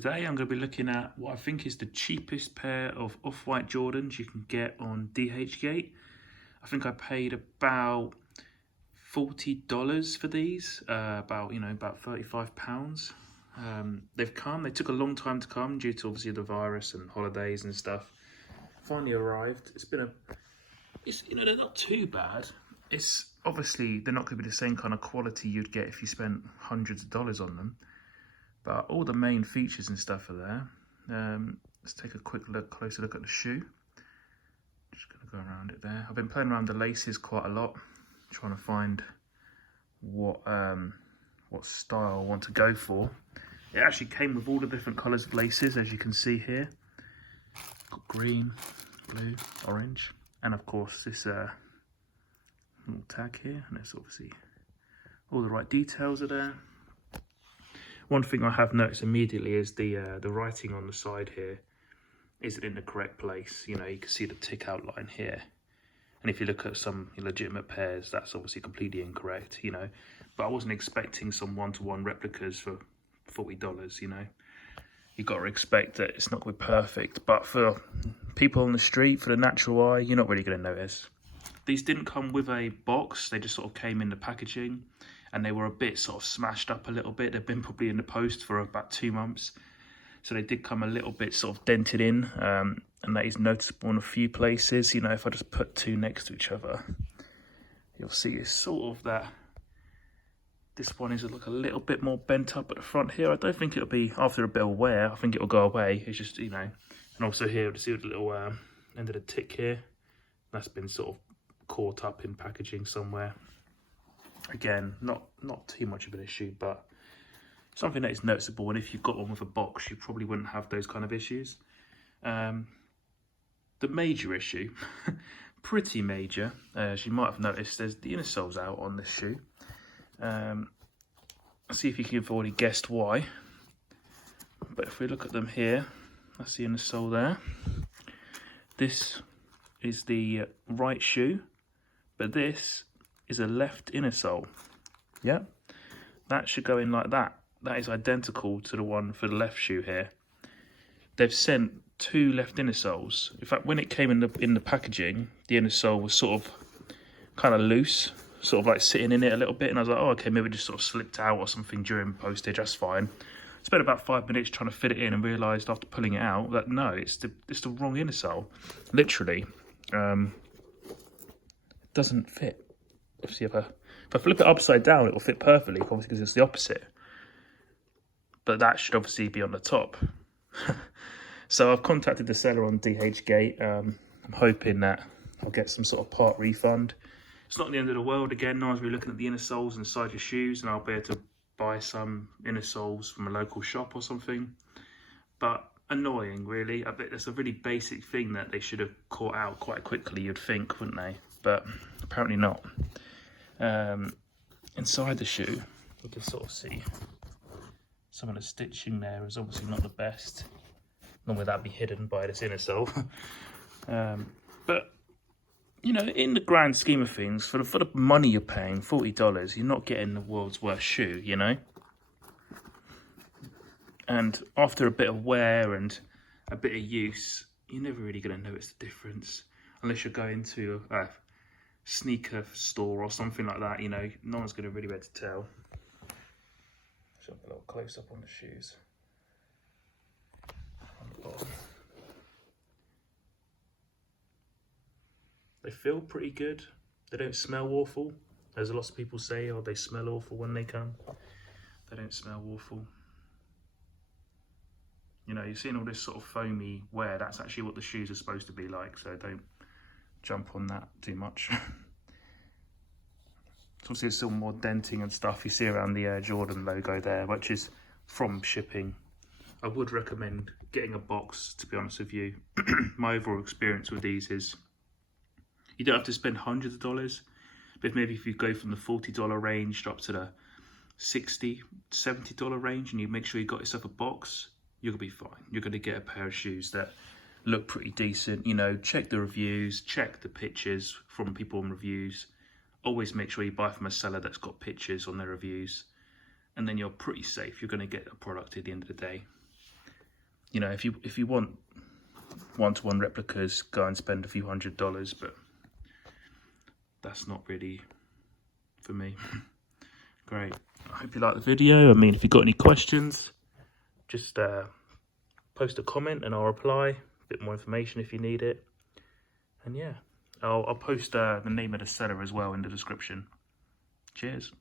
Today I'm going to be looking at what I think is the cheapest pair of off-white Jordans you can get on DHgate. I think I paid about $40 for these, about £35. They took a long time to come due to obviously the virus and holidays and stuff. Finally arrived. They're not too bad. It's obviously they're not going to be the same kind of quality you'd get if you spent hundreds of dollars on them. But all the main features and stuff are there. Let's take a closer look at the shoe. Just going to go around it there. I've been playing around the laces quite a lot, trying to find what style I want to go for. It actually came with all the different colours of laces, as you can see here. Got green, blue, orange, and of course this little tag here, and it's obviously all the right details are there. One thing I have noticed immediately is the writing on the side here isn't in the correct place. You can see the tick outline here. And if you look at some legitimate pairs, that's obviously completely incorrect, But I wasn't expecting some one-to-one replicas for $40, You've got to expect that it's not going to be perfect. But for people on the street, for the natural eye, you're not really going to notice. These didn't come with a box. They just sort of came in the packaging. And they were a bit sort of smashed up a little bit. They've been probably in the post for about 2 months. So they did come a little bit sort of dented in. And that is noticeable in a few places. If I just put two next to each other, you'll see it's sort of that. This one is a little bit more bent up at the front here. I don't think it'll be, after a bit of wear, I think it'll go away. It's just, And also here, to see the little end of the tick here. That's been sort of caught up in packaging somewhere. Again, not too much of an issue, but something that is noticeable. And if you've got one with a box, you probably wouldn't have those kind of issues. The major issue, pretty major, as you might have noticed, there's the inner sole's out on this shoe. See if you can have already guessed why. But if we look at them here, that's the inner sole there. This is the right shoe, but this is a left inner sole. Yeah, that should go in like that. That is identical to the one for the left shoe here. They've sent two left inner soles. In fact, when it came in the packaging, the inner sole was sort of kind of loose, sort of like sitting in it a little bit, and I was like, oh, okay, maybe it just sort of slipped out or something during postage. That's fine. Spent about 5 minutes trying to fit it in, and realised after pulling it out that no, it's the wrong inner sole. Literally, it doesn't fit. Obviously, if I flip it upside down, it will fit perfectly, obviously because it's the opposite. But that should obviously be on the top. So I've contacted the seller on DHgate. I'm hoping that I'll get some sort of part refund. It's not the end of the world. Again, no one's really looking at the inner soles inside your shoes, and I'll be able to buy some inner soles from a local shop or something. But annoying, really. I bet that's a really basic thing that they should have caught out quite quickly, you'd think, wouldn't they? But apparently not. Inside the shoe, you can sort of see some of the stitching there is obviously not the best. Normally that'd be hidden by this inner sole. But in the grand scheme of things, for the money you're paying, $40, you're not getting the world's worst shoe, And after a bit of wear and a bit of use, you're never really going to notice the difference unless you're going to a sneaker store or something like that. No one's going to really be able to tell. Show a little close up on the shoes. On the bottom. They feel pretty good. They don't smell awful. As lots of people say, oh, they smell awful when they come. They don't smell awful. You're seeing all this sort of foamy wear. That's actually what the shoes are supposed to be like, so don't jump on that too much. Obviously, there's still more denting and stuff you see around the Jordan logo there, which is from shipping. I would recommend getting a box, to be honest with you. My overall experience with these is you don't have to spend hundreds of dollars, but maybe if you go from the $40 range up to the $60, $70 range, and you make sure you got yourself a box, you're gonna be fine. You're gonna get a pair of shoes that look pretty decent. Check the reviews, check the pictures from people on reviews. Always make sure you buy from a seller that's got pictures on their reviews, and then you're pretty safe. You're going to get a product at the end of the day. you know, if you want one-to-one replicas, go and spend a few $100s, but that's not really for me. Great. I hope you liked the video. I mean, if you've got any questions, just post a comment and I'll reply. A bit more information if you need it. And yeah, I'll post the name of the seller as well in the description. Cheers.